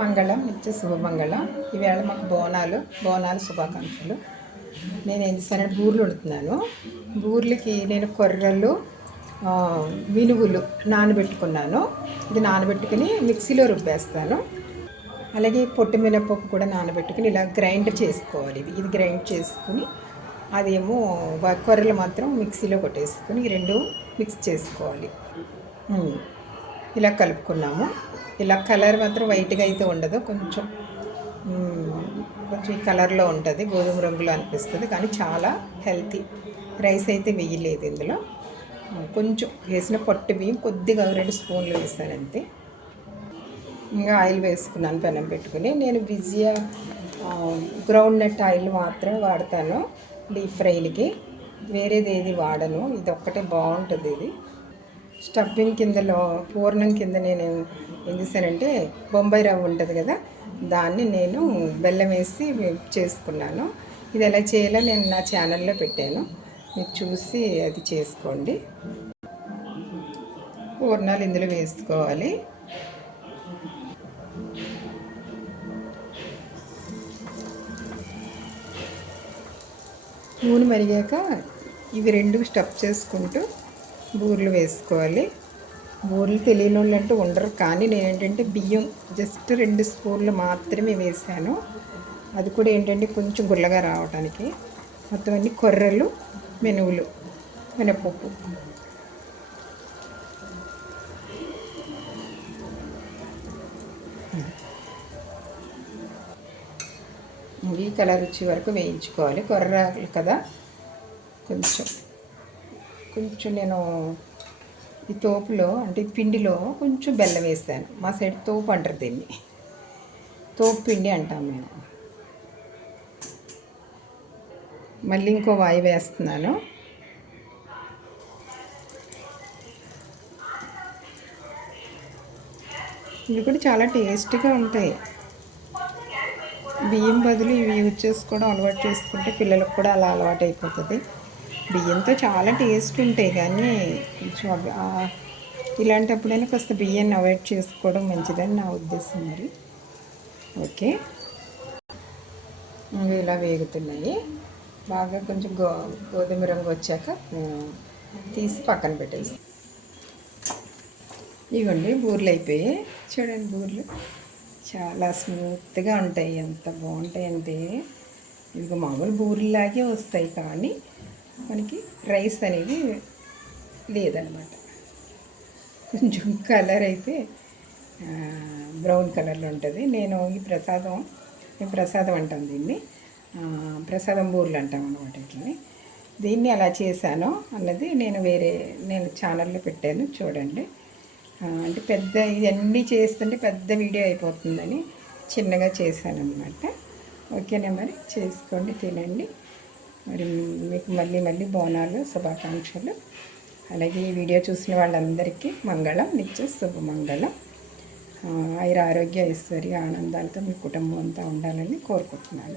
మంగళం నిత్య శుభమంగళం. ఈవేళ మాకు బోనాలు బోనాలు శుభాకాంక్షలు. నేను ఏం బూర్లు వండుతున్నాను. బూర్లకి నేను కొర్రలు మినుగులు నానబెట్టుకున్నాను. ఇది నానబెట్టుకుని మిక్సీలో రుబ్బేస్తాను. అలాగే పొట్టు మినపప్పు కూడా నానబెట్టుకుని ఇలా గ్రైండ్ చేసుకోవాలి. ఇది ఇది గ్రైండ్ చేసుకుని అదేమో కొర్రలు మాత్రం మిక్సీలో కొట్టేసుకుని ఈ రెండు మిక్స్ చేసుకోవాలి. ఇలా కలుపుకున్నాము. ఇలా కలర్ మాత్రం వైట్గా అయితే ఉండదు. కొంచెం కొంచెం కలర్లో ఉంటుంది. గోధుమ రంగులో అనిపిస్తుంది. కానీ చాలా హెల్తీ. రైస్ అయితే వేయలేదు ఇందులో. కొంచెం వేసిన పొట్టు బియ్యం కొద్దిగా రెండు స్పూన్లు వేసాను అంతే. ఇంకా ఆయిల్ వేసుకున్నాను పెనం పెట్టుకుని. నేను విజయ గ్రౌండ్ నట్ ఆయిల్ మాత్రం వాడతాను. డీప్ ఫ్రైలకి వేరేది ఏది వాడను. ఇది ఒక్కటే బాగుంటుంది ఇది. స్టఫింగ్ కిందలో పూర్ణం కింద నేను ఏం చేశానంటే బొంబాయి రవ్వ ఉంటుంది కదా దాన్ని నేను బెల్లం వేసి చేసుకున్నాను. ఇది ఎలా చేయాలో నేను నా ఛానల్లో పెట్టాను. మీరు చూసి అది చేసుకోండి. పూర్ణాలు ఇందులో వేసుకోవాలి. నూనె మరిగాక ఇవి రెండు స్టఫ్ చేసుకుంటూ బూరెలు వేసుకోవాలి. బూరెలు తెలియని వాళ్ళు ఉండరు. కానీ నేను ఏంటంటే బియ్యం జస్ట్ రెండు స్పూన్లు మాత్రమే వేసాను. అది కూడా ఏంటంటే కొంచెం గుల్లగా రావడానికి మొత్తం అన్ని కొర్రలు మెనువులు మినపప్పు. ఈ కలర్ వచ్చే వరకు వేయించుకోవాలి. కొర్రలు కదా. కొంచెం. కొంచెం నేను ఈ తోపులో అంటే పిండిలో కొంచెం బెల్లం వేసాను. మా సైడ్ తోపు అంటారు దీన్ని. తోపు పిండి అంటాం మేము. మళ్ళీ ఇంకో వాయి వేస్తున్నాను. ఇవి కూడా చాలా టేస్టీగా ఉంటాయి. బియ్యం బదులు ఇవి యూజ్ చేసుకోవడం అలవాటు చేసుకుంటే పిల్లలకు కూడా అలా అలవాటు అయిపోతుంది. బియ్యంతో చాలా టేస్ట్ ఉంటాయి కానీ కొంచెం ఇలాంటప్పుడైనా కాస్త బియ్యాన్ని అవాయిడ్ చేసుకోవడం మంచిదని నా ఉద్దేశం మరి. ఓకే. అవి ఇలా వేగుతున్నాయి. బాగా కొంచెం గో గోధుమ రంగు వచ్చాక తీసి పక్కన పెట్టేసి. ఇవ్వండి బూర్లు అయిపోయి చూడండి బూర్లు. చాలా స్మూత్గా ఉంటాయి. ఎంత బాగుంటాయి అంటే ఇదిగో మామూలు బూరెలాగే వస్తాయి కానీ మనకి రైస్ అనేది లేదనమాట. కొంచెం కలర్ అయితే బ్రౌన్ కలర్లో ఉంటుంది. నేను ఈ ప్రసాదం ప్రసాదం అంటాం దీన్ని. ప్రసాదం బూర్లు అంటాం అనమాట వీటిని. దీన్ని అలా చేశాను అన్నది నేను వేరే నేను ఛానల్లో పెట్టాను చూడండి. అంటే పెద్ద ఇవన్నీ చేస్తుంటే పెద్ద వీడియో అయిపోతుందని చిన్నగా చేశాను అనమాట ఓకేనా మరి? చేసుకోండి తినండి. మరి మీకు మళ్ళీ మళ్ళీ బోనాలు శుభాకాంక్షలు. అలాగే ఈ వీడియో చూసిన వాళ్ళందరికీ మంగళం నిత్య శుభమంగళం. ఆ, ఆయుర ఆరోగ్య ఐశ్వర్య ఆనందాలతో మీ కుటుంబం అంతా ఉండాలని కోరుకుంటున్నాను.